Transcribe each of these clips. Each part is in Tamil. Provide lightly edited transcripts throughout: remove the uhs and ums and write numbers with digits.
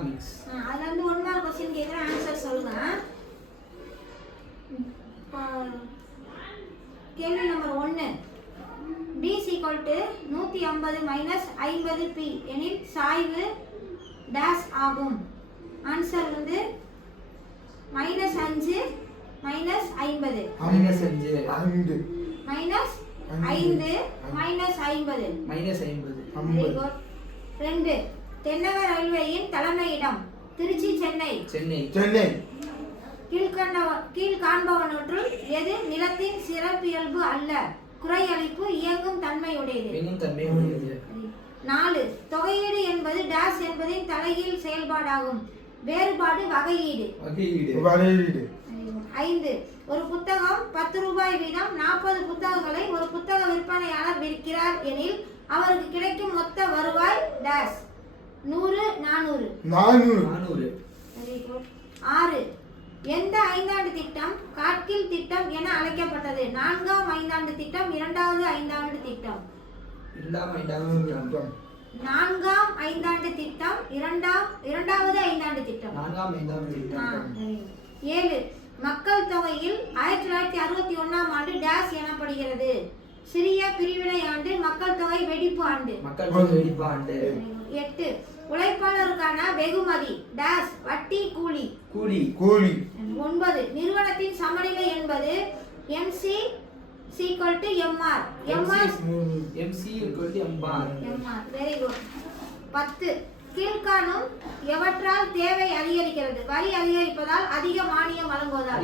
எக்கனாமிக்ஸ். அதுல இருந்து 1 மார்க் क्वेश्चन கேக்குறேன், ஆன்சர் சொல்லுங்க. கேள்வி நம்பர் 1. d = 150 - 50p எனில் சாய்வு டேஷ் ஆகும். ஆன்சர் வந்து -5 - 50 -5 -50 2. தென்னக ரயில்வேயின் தலைமையிடம் திருச்சி, சென்னை. கீழ்காண்பவற்றுள் எது நிலத்தின் சிறப்பியல்பு அல்ல, குறையளிப்பு, இயங்கும் தன்மையுடையது? 4. தொகையீடு என்பது டேஷ் என்பதின் தலைகீழ் செயல்பாடாகும். வேறுபாடு வகையீடு. 5. ஒரு புத்தகம் 10 ரூபாய் வீதம் 40 புத்தகங்களை ஒரு புத்தக விற்பனையாளர் விற்கிறார் எனில் அவருக்கு கிடைக்கும் மொத்த வருவாய் டேஷ் 100 400. 6. எந்த ஐந்தாண்டு திட்டம் காட்கில் திட்டம் என அழைக்கப்பட்டது? 4ஆம் ஐந்தாண்டு திட்டம், 2வது ஐந்தாண்டு திட்டம். 4ஆம் ஐந்தாண்டு திட்டம், 2வது ஐந்தாண்டு திட்டம். 7. மக்கள் தொகையில் 1961ஆம் ஆண்டு டேஷ் எனப்படுகிறது? சிறிய பிரிவினை ஆண்டு, மக்கள் தொகை வெடிப்பு ஆண்டு. 8. உழைப்பாளருக்கான வெகுமதி டேஷ் வட்டி, கூலி. 9. நிறுவனத்தின் சமநிலை என்பது MC = MR. Very good. 10. கீழ்காணும் எவற்றால் தேவை அதிகரிக்கிறது? வரி அதிகரிப்பதால், அதிக மானியம் வழங்குவதால்.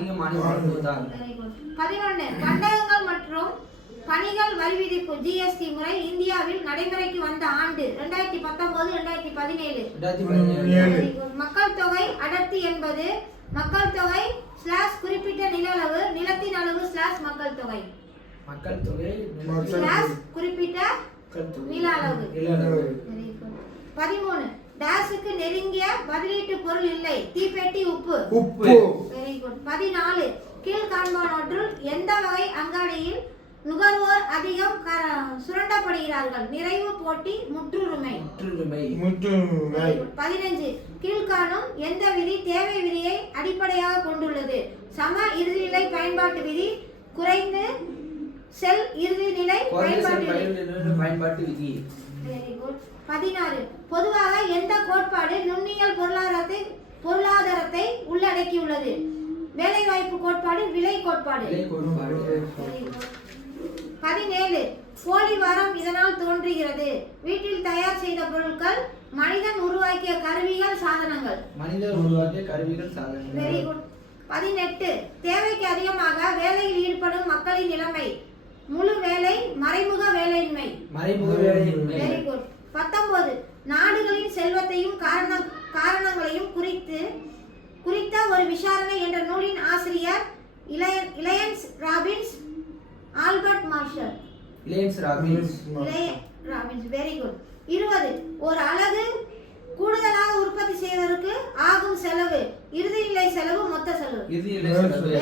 Very good. 11. பண்டகங்கள் மற்றும் பணிகள் வரி விதிப்பு GST முறை இந்தியாவில் நடைமுறைக்கு வந்த ஆண்டு 2019 2017. மக்கள் தொகை அடர்த்தி என்பது மக்கள் தொகை / குறிப்பிட்ட நில அளவு, நிலத்தின் அளவு / மக்கள் தொகை / குறிப்பிட்ட நில அளவு. 13. டேஷுக்கு நெருங்கிய பதிலீட்டு பொருள் இல்லை, தீப்பெட்டி, உப்பு. Very good. 14. கீழ்காண்பவற்றுள் எந்த வகை அங்காடியில் நுகர்வோர் அதிகம் சுரண்டப்படுகிறார்கள்? நிறைவு, போட்டி, முற்றுரிமை. 15. கீழ்காணும் எந்த விதி தேவை விதியை அடிப்படையாக கொண்டுள்ளது? சம இறுதிநிலை பயன்பாட்டு விதி, குறைந்து செல் இறுதிநிலை பயன்பாட்டு விதி. Very good. 16. பொதுவாக எந்த கோட்பாடு நுண்ணியல் பொருளாதாரத்தை உள்ளடக்கியுள்ளது? வேலைவாய்ப்பு கோட்பாடு, விலை கோட்பாடு. 17. போலி வாரம் இதனால் தோன்றுகிறது? வீட்டில் தயார் செய்த பொருட்கள், மனிதன் உருவாக்கிய கருவிகள், சாதனங்கள். Very good. 18. தேவைக்கு அதிகமாக வேலையில் ஈடுபடும் மக்களின் நிலைமை? முழு வேலை, மறைமுக வேலையின்மை. Very good. 19. நாடுகளின் செல்வத்தையும் காரணங்களையும் குறித்த ஒரு விசாரணை என்ற நூலின் ஆசிரியர் Lionel Robbins, Albert Marshall. Very good. 20. ஒரு அலகு கூடுதலாக உற்பத்தி செய்வதற்கு ஆகும் செலவு, இறுதிநிலை செலவு, மொத்த செலவு.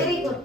Very good.